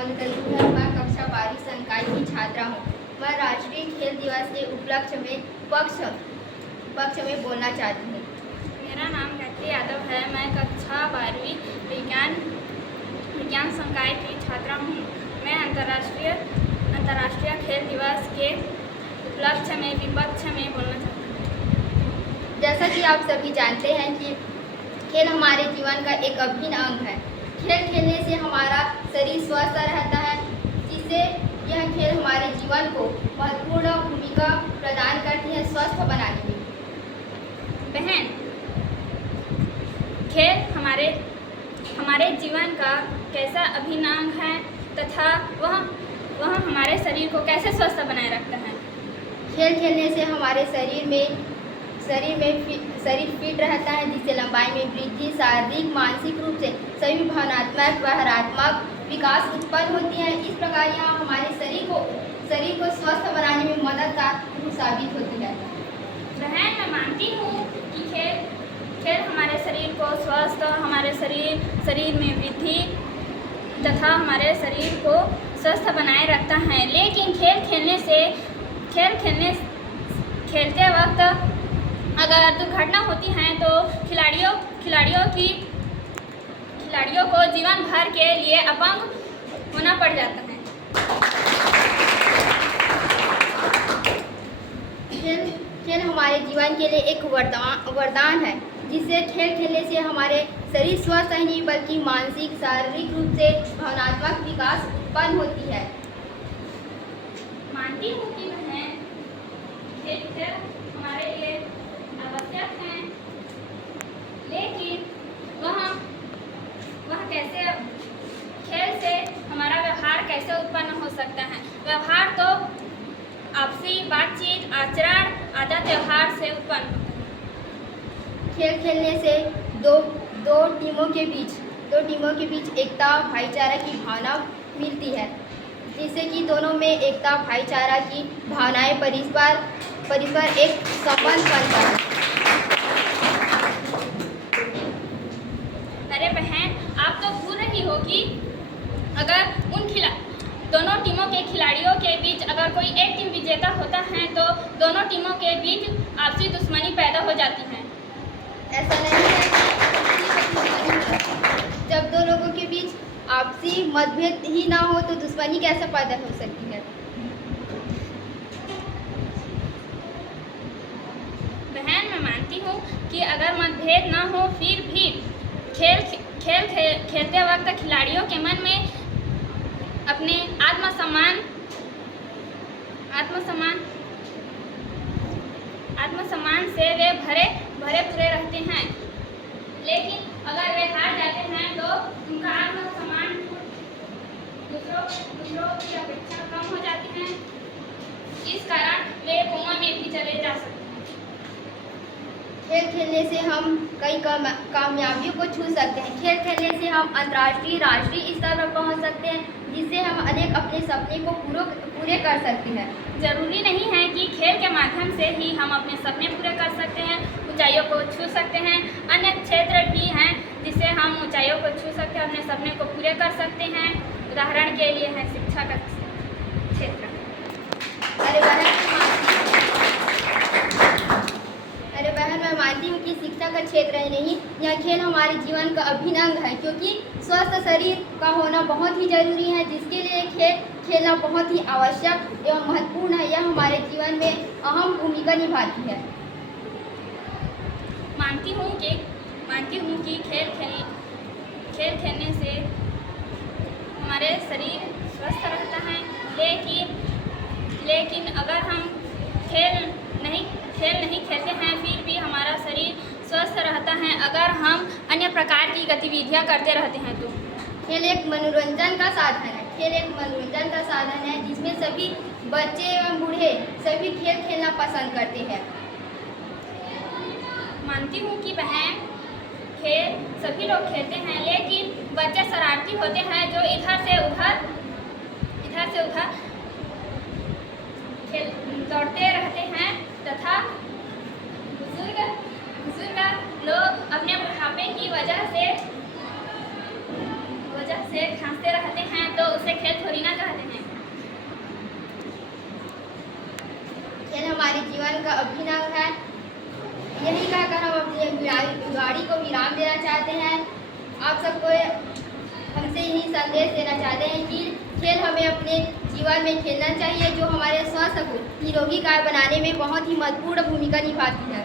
हेमंत कल्लू है। मैं कक्षा 12वीं संकाय की छात्रा हूँ। मैं राष्ट्रीय खेल दिवस के उपलक्ष्य में पक्ष में बोलना चाहती हूँ। मेरा नाम गायत्री यादव है। मैं कक्षा 12वीं विज्ञान संकाय की छात्रा हूँ। मैं अंतर्राष्ट्रीय खेल दिवस के उपलक्ष्य में विपक्ष में बोलना चाहती हूँ। जैसा कि आप सभी जानते हैं कि खेल हमारे जीवन का एक अभिन्न अंग है। खेल खेलने से हमारा शरीर स्वस्थ रहता है, जिससे यह खेल हमारे जीवन को महत्वपूर्ण भूमिका प्रदान करती है स्वस्थ बनाने में। बहन, खेल हमारे जीवन का कैसा अभिन्न अंग है तथा वह हमारे शरीर को कैसे स्वस्थ बनाए रखता है। खेल खेलने से हमारे शरीर फिट रहता है, जिससे लंबाई में वृद्धि, शारीरिक मानसिक रूप से सभी भावनात्मक व्यवहारात्मक विकास उत्पन्न होती है। इस प्रकार यह हमारे शरीर को स्वस्थ बनाने में मददगार साबित होती है। बहन, मैं मानती हूँ कि खेल हमारे शरीर को स्वस्थ, हमारे शरीर में वृद्धि तथा हमारे शरीर को स्वस्थ बनाए रखता है। लेकिन खेलते वक्त अगर दुर्घटना होती है तो खिलाड़ियों को जीवन भर के लिए अपंग होना पड़ जाता है। खेल हमारे जीवन के लिए एक वरदान है, जिससे खेल खेलने से हमारे शरीर स्वस्थ नहीं बल्कि मानसिक शारीरिक रूप से भावनात्मक विकास उत्पन्न होती है। मानती हूँ कि बहन, खेल हमारे लिए आवश्यक हैं, लेकिन वह कैसे खेल से हमारा व्यवहार कैसे उत्पन्न हो सकता है। व्यवहार तो आपसी बातचीत, आचरण, आदत व्यवहार से उत्पन्न होता है। खेल खेलने से दो टीमों के बीच एकता भाईचारा की भावना मिलती है, जिससे कि दोनों में एकता भाईचारा की भावनाएं परस्पर एक संबंध बनता है। अरे बहन, आप तो भूल रही हो कि अगर दोनों टीमों के खिलाड़ियों के बीच अगर कोई एक टीम विजेता होता है तो दोनों टीमों के बीच आपसी दुश्मनी पैदा हो जाती है। ऐसा नहीं है। जब दो लोगों के बीच आपसी मतभेद ही ना हो तो दुश्मनी कैसे पैदा हो सकती है। बहन, मैं मानती हूँ कि अगर मतभेद ना हो फिर भी खेलते वक्त खिलाड़ियों के मन में अपने आत्मसम्मान से वे भरे पूरे रहते हैं। लेकिन अगर वे हार जाते हैं तो उनका आत्मसम्मान दूसरों की अपेक्षा कम हो जाती है। इस कारण वे कोमा में भी चले जा सकते हैं। खेल खेलने से हम कई कामयाबियों को छू सकते हैं। खेल खेलने से हम अंतर्राष्ट्रीय राष्ट्रीय स्तर पर पहुंच सकते हैं, जिससे हम अनेक अपने सपने को पूरे कर सकते हैं। जरूरी नहीं है कि खेल के माध्यम से ही हम अपने सपने पूरे कर सकते हैं, ऊंचाइयों को छू सकते हैं। अन्य क्षेत्र भी हैं जिससे हम ऊंचाइयों को छू सकते हैं, अपने सपने को पूरे कर सकते हैं। उदाहरण के लिए है शिक्षा का क्षेत्र। अरे बहन, मैं मानती हूँ कि शिक्षा का क्षेत्र ही नहीं, यह खेल हमारे जीवन का अभिन्न अंग है, क्योंकि स्वस्थ शरीर का होना बहुत ही जरूरी है, जिसके लिए खेल खेलना बहुत ही आवश्यक एवं महत्वपूर्ण है। यह हमारे जीवन में अहम भूमिका निभाती है। मानती हूँ कि खेल खेलने से हमारे शरीर स्वस्थ रहता है, लेकिन अगर हम खेल नहीं खेलते हैं फिर भी हमारा शरीर स्वस्थ रहता है अगर हम अन्य प्रकार की गतिविधियां करते रहते हैं तो। खेल एक मनोरंजन का साधन है, जिसमें सभी बच्चे एवं बूढ़े सभी खेल खेलना पसंद करते हैं। मानती हूँ कि बहन, खेल सभी लोग खेलते हैं, लेकिन बच्चे शरारती होते हैं जो इधर से उधर दौड़ते रहते हैं तथा बुजुर्ग लोग अपने बुढ़ापे की वजह से खांसते रहते हैं, तो उसे खेल का अभिन्न अंग है। यही कहकर हम अपनी गाड़ी को विराम देना चाहते हैं। आप सबको हमसे यही संदेश देना चाहते हैं कि खेल हमें अपने जीवन में खेलना चाहिए, जो हमारे स्वास्थ्य को निरोगी काय बनाने में बहुत ही महत्वपूर्ण भूमिका निभाती है।